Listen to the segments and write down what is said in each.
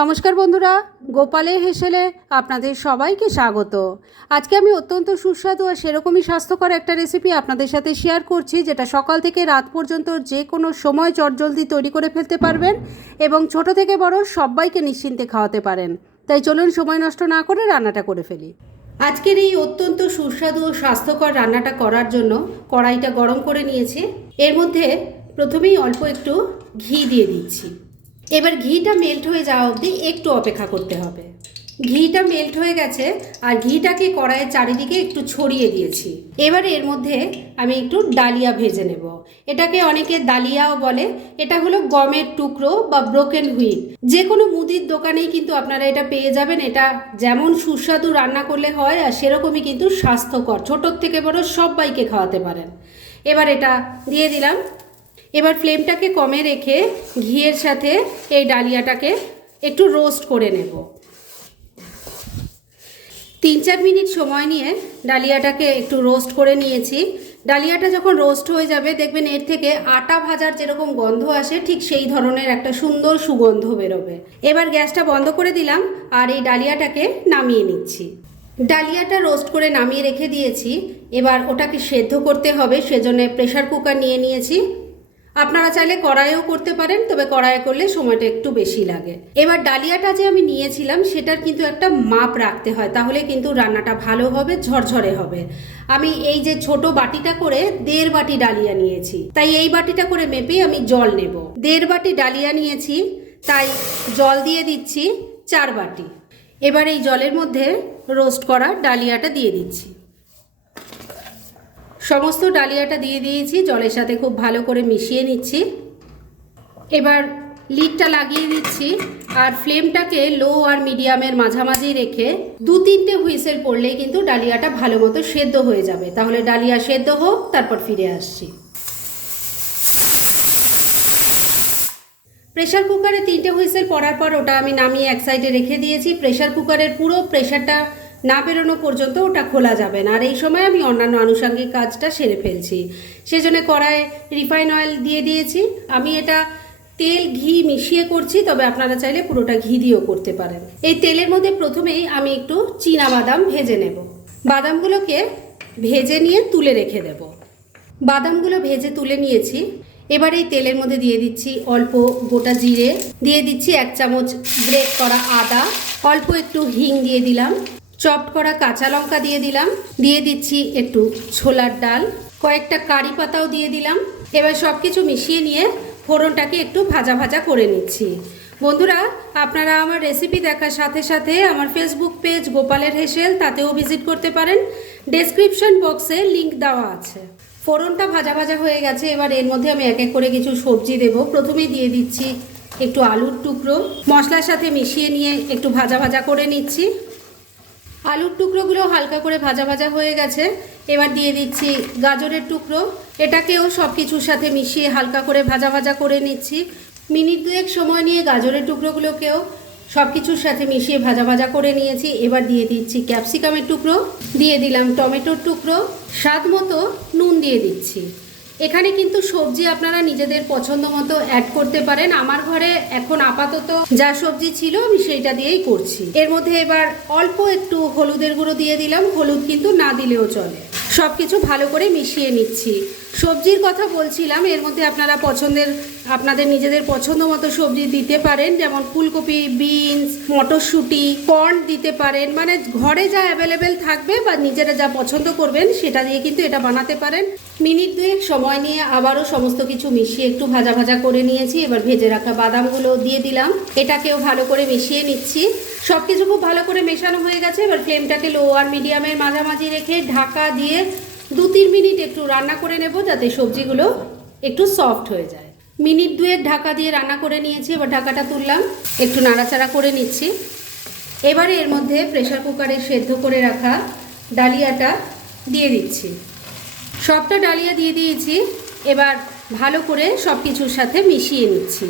নমস্কার বন্ধুরা, গোপালের হেসেলে আপনাদের সবাইকে স্বাগত। আজকে আমি অত্যন্ত সুস্বাদু আর সেরকমই স্বাস্থ্যকর একটা রেসিপি আপনাদের সাথে শেয়ার করছি, যেটা সকাল থেকে রাত পর্যন্ত যে কোনো সময় চটজলদি তৈরি করে ফেলতে পারবেন এবং ছোট থেকে বড় সবাইকে নিশ্চিন্তে খাওয়াতে পারেন। তাই চলুন সময় নষ্ট না করে রান্নাটা করে ফেলি। আজকের এই অত্যন্ত সুস্বাদু ও স্বাস্থ্যকর রান্নাটা করার জন্য কড়াইটা গরম করে নিয়েছি। এর মধ্যে প্রথমেই অল্প একটু ঘি দিয়ে দিচ্ছি। এবার ঘিটা মেল্ট হয়ে যাওয়া অবধি একটু অপেক্ষা করতে হবে। ঘিটা মেল্ট হয়ে গেছে আর ঘিটাকে কড়াইয়ের চারিদিকে একটু ছড়িয়ে দিয়েছি। এবার এর মধ্যে আমি একটু ডালিয়া ভেজে নেব। এটাকে অনেকে ডালিয়াও বলে। এটা হলো গমের টুকরো বা ব্রোকেন হুইট যে কোনো মুদির দোকানেই কিন্তু আপনারা এটা পেয়ে যাবেন। এটা যেমন সুস্বাদু রান্না করলে হয় আর সেরকমই কিন্তু স্বাস্থ্যকর। ছোটোর থেকে বড় সবাইকে খাওয়াতে পারেন। এবার এটা দিয়ে দিলাম এবার ফ্লেমটাকে কমে রেখে ঘিয়ের সাথে এই ডালিয়াটাকে একটু রোস্ট করে নেব। তিন চার মিনিট সময় নিয়ে ডালিয়াটাকে একটু রোস্ট করে নিয়েছি। ডালিয়াটা যখন রোস্ট হয়ে যাবে, দেখবেন এর থেকে আটা ভাজার যেরকম গন্ধ আসে, ঠিক সেই ধরনের একটা সুন্দর সুগন্ধ বেরোবে। এবার গ্যাসটা বন্ধ করে দিলাম আর এই ডালিয়াটাকে নামিয়ে নিচ্ছি। ডালিয়াটা রোস্ট করে নামিয়ে রেখে দিয়েছি। এবার ওটাকে সেদ্ধ করতে হবে, সেজন্য প্রেশার কুকার নিয়ে নিয়েছি। আপনারা চাইলে কড়াইও করতে পারেন, তবে কড়াইয়ে করলে সময়টা একটু বেশি লাগে। এবার ডালিয়াটা যে আমি নিয়েছিলাম, সেটার কিন্তু একটা মাপ রাখতে হয়, তাহলে কিন্তু রান্নাটা ভালো হবে, ঝরঝরে হবে। আমি এই যে ছোট বাটিটা করে দেড় বাটি ডালিয়া নিয়েছি, তাই এই বাটিটা করে মেপে আমি জল নেব। দেড় বাটি ডালিয়া নিয়েছি, তাই জল দিয়ে দিচ্ছি চার বাটি। এবার এই জলের মধ্যে রোস্ট করা ডালিয়াটা দিয়ে দিচ্ছি। সমস্ত ডালিয়াটা দিয়ে দিয়েছি, জলের সাথে খুব ভালো করে মিশিয়ে নিচ্ছি। এবার লিডটা লাগিয়ে দিচ্ছি আর ফ্লেমটাকে লো আর মিডিয়ামের মাঝামাঝি রেখে দু তিনটে হুইসেল পড়লেই কিন্তু ডালিয়াটা ভালো মতো সেদ্ধ হয়ে যাবে। তাহলে ডালিয়া সেদ্ধ হোক, তারপর ফিরে আসছি। প্রেশার কুকারে তিনটে হুইসেল পড়ার পর ওটা আমি নামিয়ে এক সাইডে রেখে দিয়েছি। প্রেশার কুকারের পুরো প্রেশারটা না বেরোনো পর্যন্ত ওটা খোলা যাবে না। আর এই সময় আমি অন্যান্য আনুষঙ্গিক কাজটা সেরে ফেলছি। সেজন্য কড়ায় রিফাইন অয়েল দিয়ে দিয়েছি। আমি এটা তেল, ঘি মিশিয়ে করছি, তবে আপনারা চাইলে পুরোটা ঘি দিয়েও করতে পারেন। এই তেলের মধ্যে প্রথমেই আমি একটু চীনা বাদাম ভেজে নেব। বাদামগুলোকে ভেজে নিয়ে তুলে রেখে দেব। বাদামগুলো ভেজে তুলে নিয়েছি। এবার এই তেলের মধ্যে দিয়ে দিচ্ছি অল্প গোটা জিরে। দিয়ে দিচ্ছি এক চামচ ব্রেক করা আদা। অল্প একটু হিং দিয়ে দিলাম। চপড করা কাঁচা লঙ্কা দিয়ে দিলাম। দিয়ে দিচ্ছি একটু ছোলার ডাল। কয়েকটা কারি পাতাও দিয়ে দিলাম। এবার সব কিছু মিশিয়ে নিয়ে ফোড়নটাকে একটু ভাজা ভাজা করে নিচ্ছি। বন্ধুরা, আপনারা আমার রেসিপি দেখার সাথে সাথে আমার ফেসবুক পেজ গোপালের হেসেল, তাতেও ভিজিট করতে পারেন। ডেসক্রিপশন বক্সে লিংক দেওয়া আছে। ফোড়নটা ভাজা ভাজা হয়ে গেছে। এবার এর মধ্যে আমি এক এক করে কিছু সবজি দেব। প্রথমেই দিয়ে দিচ্ছি একটু আলুর টুকরো। মশলার সাথে মিশিয়ে নিয়ে একটু ভাজা ভাজা করে নিচ্ছি। আলুর টুকরোগুলো হালকা করে ভাজা ভাজা হয়ে গেছে। এবার দিয়ে দিচ্ছি গাজরের টুকরো। এটাকেও সব কিছুর সাথে মিশিয়ে হালকা করে ভাজা ভাজা করে নিচ্ছি। মিনিট দুয়েক সময় নিয়ে গাজরের টুকরোগুলোকেও সব কিছুর সাথে মিশিয়ে ভাজা ভাজা করে নিয়েছি। এবার দিয়ে দিচ্ছি ক্যাপসিকামের টুকরো। দিয়ে দিলাম টমেটোর টুকরো। স্বাদ মতো নুন দিয়ে দিচ্ছি। এখানে কিন্তু সবজি আপনারা নিজেদের পছন্দ মতো অ্যাড করতে পারেন। আমার ঘরে এখন আপাতত যা সবজি ছিল আমি সেইটা দিয়েই করছি। এর মধ্যে এবার অল্প একটু হলুদের গুঁড়ো দিয়ে দিলাম। হলুদ কিন্তু না দিলেও চলে। সব কিছু ভালো করে মিশিয়ে নিচ্ছি। সবজির কথা বলছিলাম, এর মধ্যে আপনারা পছন্দের, আপনাদের নিজেদের পছন্দ মতো সবজি দিতে পারেন, যেমন ফুলকপি, বিনস, মটরশুঁটি, কর্ন দিতে পারেন মানে ঘরে যা অ্যাভেলেবেল থাকবে বা নিজেরা যা পছন্দ করবেন, সেটা দিয়ে কিন্তু এটা বানাতে পারেন। মিনিট দুয়েক সময় নিয়ে আবারও সমস্ত কিছু মিশিয়ে একটু ভাজা ভাজা করে নিয়েছি, এবার ভেজে রাখা বাদামগুলো দিয়ে দিলাম। এটাকেও ভালো করে মিশিয়ে নিচ্ছি। সব কিছু খুব ভালো করে মেশানো হয়ে গেছে, এবার ফ্লেমটাকে লো আর মিডিয়ামের মাঝামাঝি রেখে ঢাকা দিয়ে দু তিন মিনিট একটু রান্না করে নেব যাতে সবজিগুলো একটু সফট হয়ে যায়। মিনিট দুয়েক ঢাকা দিয়ে রান্না করে নিয়েছি, এবার ঢাকাটা তুললাম, একটু নাড়াচাড়া করে নিচ্ছি। এবারে এর মধ্যে প্রেশার কুকারে সেদ্ধ করে রাখা ডালিয়াটা দিয়ে দিচ্ছি। সবটা ডালিয়া দিয়ে দিয়েছি, এবার ভালো করে সব কিছুর সাথে মিশিয়ে নিচ্ছি।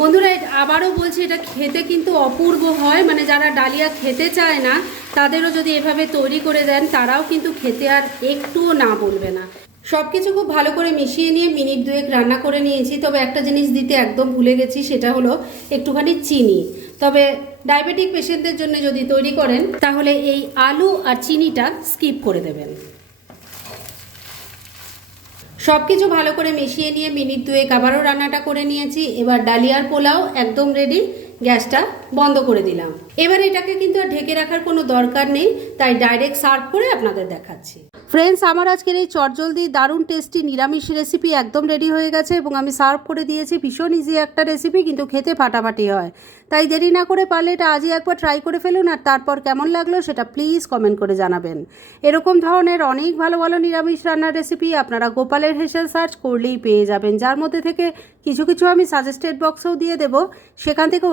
বন্ধুরা আবারও বলছি, এটা খেতে কিন্তু অপূর্ব হয়। মানে যারা ডালিয়া খেতে চায় না, তাদেরও যদি এভাবে তৈরি করে দেন, তারাও কিন্তু খেতে আর একটুও না বলবে না। সব কিছু খুব ভালো করে মিশিয়ে নিয়ে মিনিট দুয়েক রান্না করে নিয়েছি। তবে একটা জিনিস দিতে একদম ভুলে গেছি, সেটা হলো একটুখানি চিনি। তবে ডায়াবেটিক পেশেন্টদের জন্য যদি তৈরি করেন, তাহলে এই আলু আর চিনিটা স্কিপ করে দেবেন। সব কিছু ভালো করে মিশিয়ে নিয়ে মিনিট দুয়েক আবারও রান্নাটা করে নিয়েছি। এবার ডালিয়ার পোলাও একদম রেডি গ্যাসটা বন্ধ করে দিলাম। এবার এটাকে কিন্তু আর ঢেকে রাখার কোনো দরকার নেই, তাই ডাইরেক্ট সার্ভ করে আপনাদের দেখাচ্ছি। ফ্রেন্ডস আমার আজকের এই চটজলদি দারুণ টেস্টি নিরামিষ রেসিপি একদম রেডি হয়ে গেছে এবং আমি সার্ভ করে দিয়েছি, ভীষণ ইজি একটা রেসিপি কিন্তু খেতে ফাটাফাটি হয়। তাই দেরি না করে পারলে এটা আজই একবার ট্রাই করে ফেলুন আর তারপর কেমন লাগল সেটা প্লিজ কমেন্ট করে জানাবেন। এরকম ধরনের অনেক ভালো ভালো নিরামিষ রান্নার রেসিপি আপনারা গোপালের হেসেল সার্চ করলেই পেয়ে যাবেন, যার মধ্যে থেকে কিছু কিছু আমি সাজেস্টেড বক্সেও দিয়ে দেব, সেখান থেকেও